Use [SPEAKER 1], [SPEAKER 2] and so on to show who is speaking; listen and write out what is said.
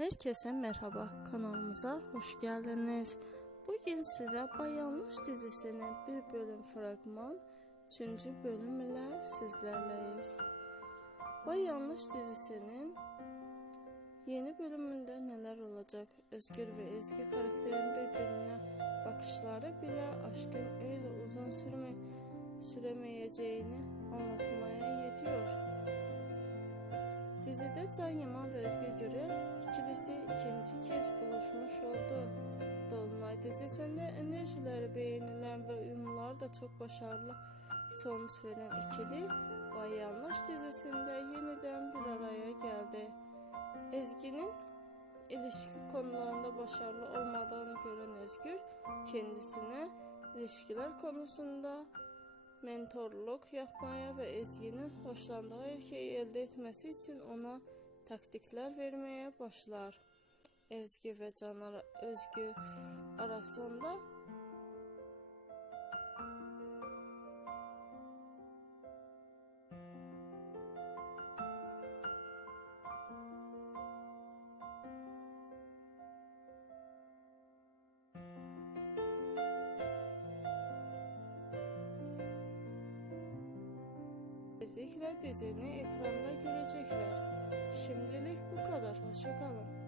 [SPEAKER 1] Herkese merhaba kanalımıza hoş geldiniz. Bugün size Bayanlış dizisinin bir bölüm fragman 3. bölüm ile sizlerleyiz. Bayanlış dizisinin yeni bölümünde neler olacak? Özgür ve Ezgi karakterin birbirine bakışları bile aşkın öyle uzun sürme, süremeyeceğini anlatmaya yetiyor. Dizide Can Yaman ve Özgür Gürel ikilisi ikinci kez buluşmuş oldu. Dolunay dizisinde enerjileri beğenilen ve uyumlar da çok başarılı sonuç veren ikili Bayanlaş dizisinde yeniden bir araya geldi. Ezgi'nin ilişki konularında başarılı olmadığını gören Özgür kendisine ilişkiler konusunda mentorluq yapmaya və Ezginin xoşlandığı erkəyi əldə etməsi üçün ona taktiklər verməyə başlar. Ezgi və Canar özgü arasında Ezikle dizini ekranda görecekler. Şimdilik bu kadar. Hoşçakalın.